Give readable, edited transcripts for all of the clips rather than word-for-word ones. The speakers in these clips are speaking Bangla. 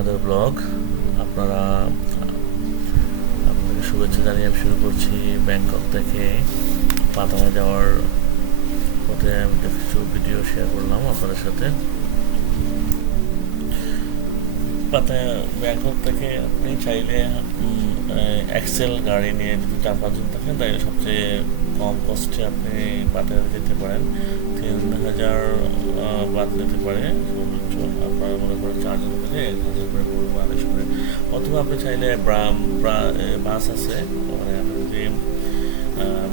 another blog. আপনারা আপনাকে শুভেচ্ছা জানিয়ে আমি শুরু করছি ব্যাংকক থেকে পাতায়া যাওয়ার পথে আমি কিছু ভিডিও শেয়ার করলাম আপনাদের সাথে। পাতায়া ব্যাংকক থেকে আপনি চাইলে এক্সেল গাড়ি নিয়ে যদি 4-5 জন থাকেন তাহলে সবচেয়ে কম কস্টে আপনি পাতায়াতে যেতে পারেন। 3,000 বাদ নিতে পারে সর্বোচ্চ। আপনার মনে করেন 4 জন হলে 1,000 করে পড়বে আড়াইশো করে। অথবা আপনি চাইলে বাস আছে, মানে আপনি যদি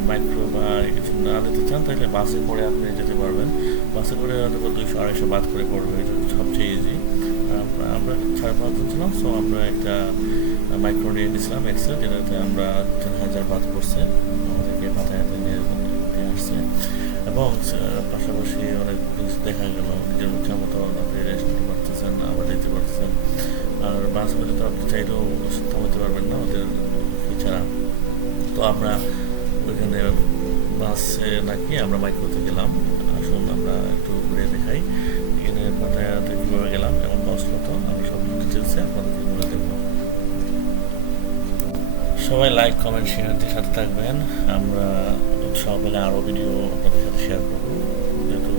মাইক্রো বা কিছু না নিতে চান তাহলে বাসে করে আপনি যেতে পারবেন। বাসে করে হয়তো 200-250 বাদ করে পড়বে, এটা সবচেয়ে ইজি। আমরা 4-5 জন ছিলাম, সো আমরা একটা মাইক্রো নিয়ে নিয়েছিলাম এক্সেল, যেটাতে আমরা 3,000 বাদ করছে, আমাদেরকে পাতায়াতে নিয়ে আসছে। এবং পাশাপাশি অনেক কিছু দেখা গেল, নিজের ইচ্ছা মতো আপনি রেস্ট নিতে পারতেছেন, আবার যেতে পারতেছেন। আর বাসগুলো তো আপনি চাইলেও থামাতে পারবেন না ওদের ছাড়া। তো আমরা ওইখানে বাসে নাকি আমরা মাইক্রোতে গেলাম। আসুন আমরা একটু ঘুরে দেখাই এখানে পাতায়াতে কীভাবে গেলাম এবং কষ্ট কত, আমরা সব ডিটেলসে আপনাদেরকে বলে দেবো। সবাই লাইক, কমেন্ট, শেয়ার দিয়ে সাথে থাকবেন। আমরা উৎসাহ পেলে আরও ভিডিও আপনাদের সাথে শেয়ার করবো। যেহেতু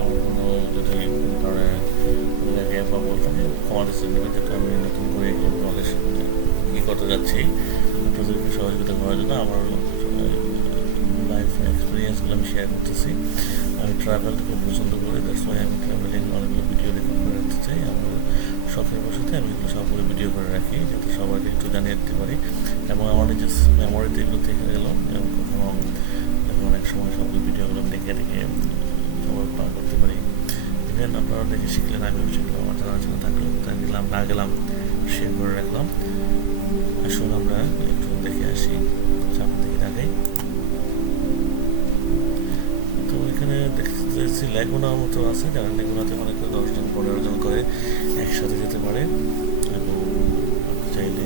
আমার কোনো যদি কোনো কারণে জায়গায় বা বলতে ক্ষমাতে নেবেন, যেহেতু আমি নতুন করে নলেজ কী করতে যাচ্ছি, আপনাদেরকে সহযোগিতা করার জন্য আমার লাইফ এক্সপিরিয়েন্সগুলো আমি শেয়ার করতেছি। আমি ট্রাভেল খুব পছন্দ করি, দ্যাটস ওয়াই আমি ট্রাভেলিং অনেকগুলো ভিডিও রেকর্ড করে রাখতে চাই। আমার শখের বসতে আমি এগুলো সবগুলো ভিডিও করে রাখি, যাতে সবাইকে একটু জানিয়ে দিতে পারি। এবং আমার নিজের মেমোরিতে এগুলো থেকে গেল, এবং কখনো যখন অনেক সময় সবগুলো ভিডিওগুলো আমি দেখে দেখে সবাই পার করতে পারি। ইভেন আপনারা দেখে শিখলেন, আমিও শিখলাম। আমার জানা থাকলে কোথায় গেলাম না গেলাম শেয়ার করে রাখলাম। আসুন আমরা একটু দেখে আসি সামনে থেকে দেখাই। তো এখানে দেখতেছি লেগুনার মতো আছে, যারা লেগুনাতে অনেক 10-15 জন করে একসাথে যেতে পারে। এবং চাইলে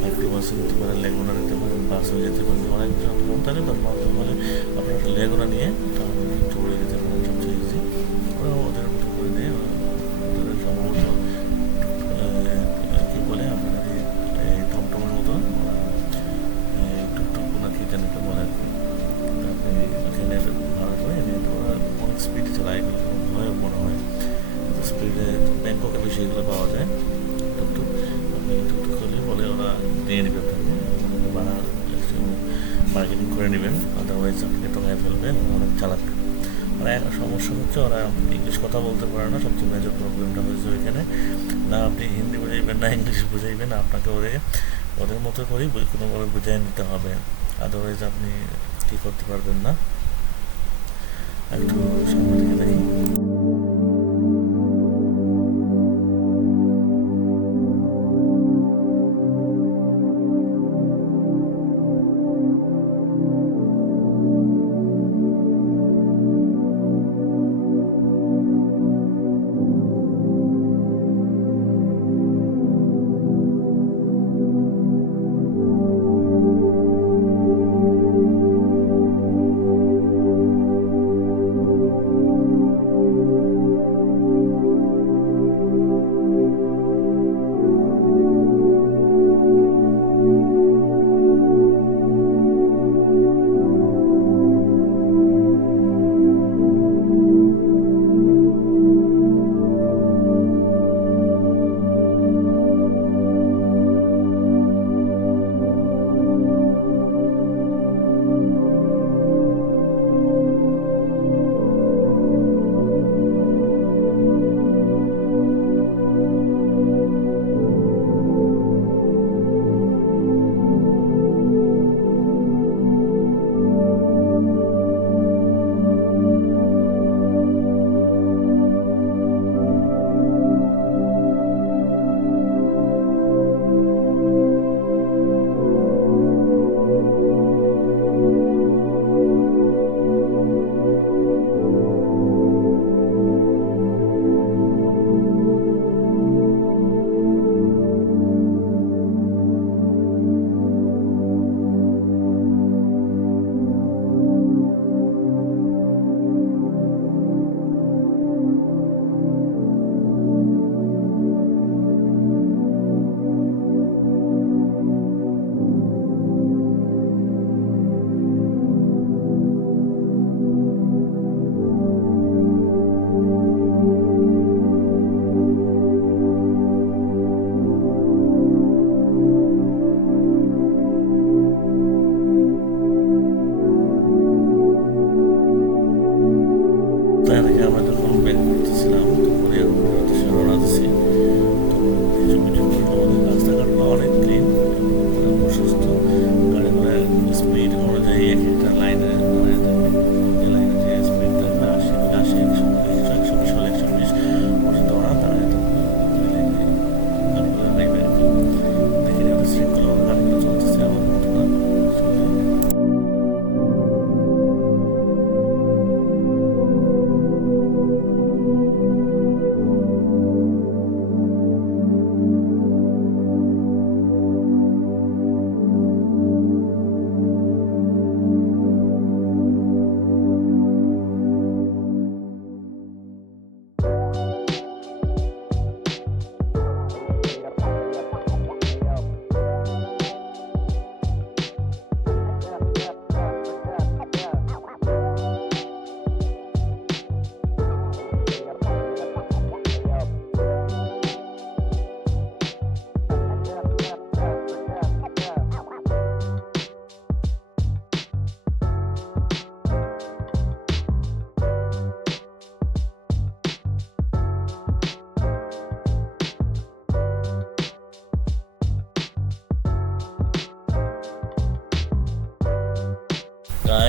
মাইক্রো বাসে যেতে পারেন, লেগুনা নিতে পারেন, বাসেও যেতে পারেন। অনেকজন তাহলে 10-12 জন হলে আপনারা একটা লেগুনা নিয়ে চড়ে যেতে পারেন, সবচেয়ে ইজি। ওরা ওদের মতো করে নেয়, ওদের সম্ভবত কী বলে আপনার এই টমটমের মতো টুকটুক না কি যেন একটা বলে আর কি। আপনি এখানে ভাড়া করে এনে ওরা অনেক স্পিডে চালায়, এগুলো ভয় মনে হয় স্পিডে। ব্যাংককে বেশি এগুলো পাওয়া যায় টুকটুক। আপনি টুকটুক করলে বলে ওরা দিয়ে নেবে আপনাকে, ভাড়া মার্কেটিং করে নেবেন, আদারওয়াইজ আপনাকে টোকায় ফেলবে, অনেক চালাক। আর একটা সমস্যা হচ্ছে ওরা ইংলিশ কথা বলতে পারে না, সবচেয়ে মেজর প্রবলেমটা হয়েছে ওইখানে। না আপনি হিন্দি বুঝাইবেন না ইংলিশ বুঝাইবেন, আপনাকে ওদের মতো করেই কোনোভাবে বুঝিয়ে নিতে হবে, আদারওয়াইজ আপনি কী করতে পারবেন না। একটু সামনে দিকে দেখি।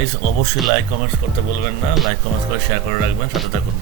গাইস অবশ্যই লাইক কমেন্টস করতে বলবেন না, লাইক কমেন্টস করে শেয়ার করে রাখবেন, সাথে থাকুন।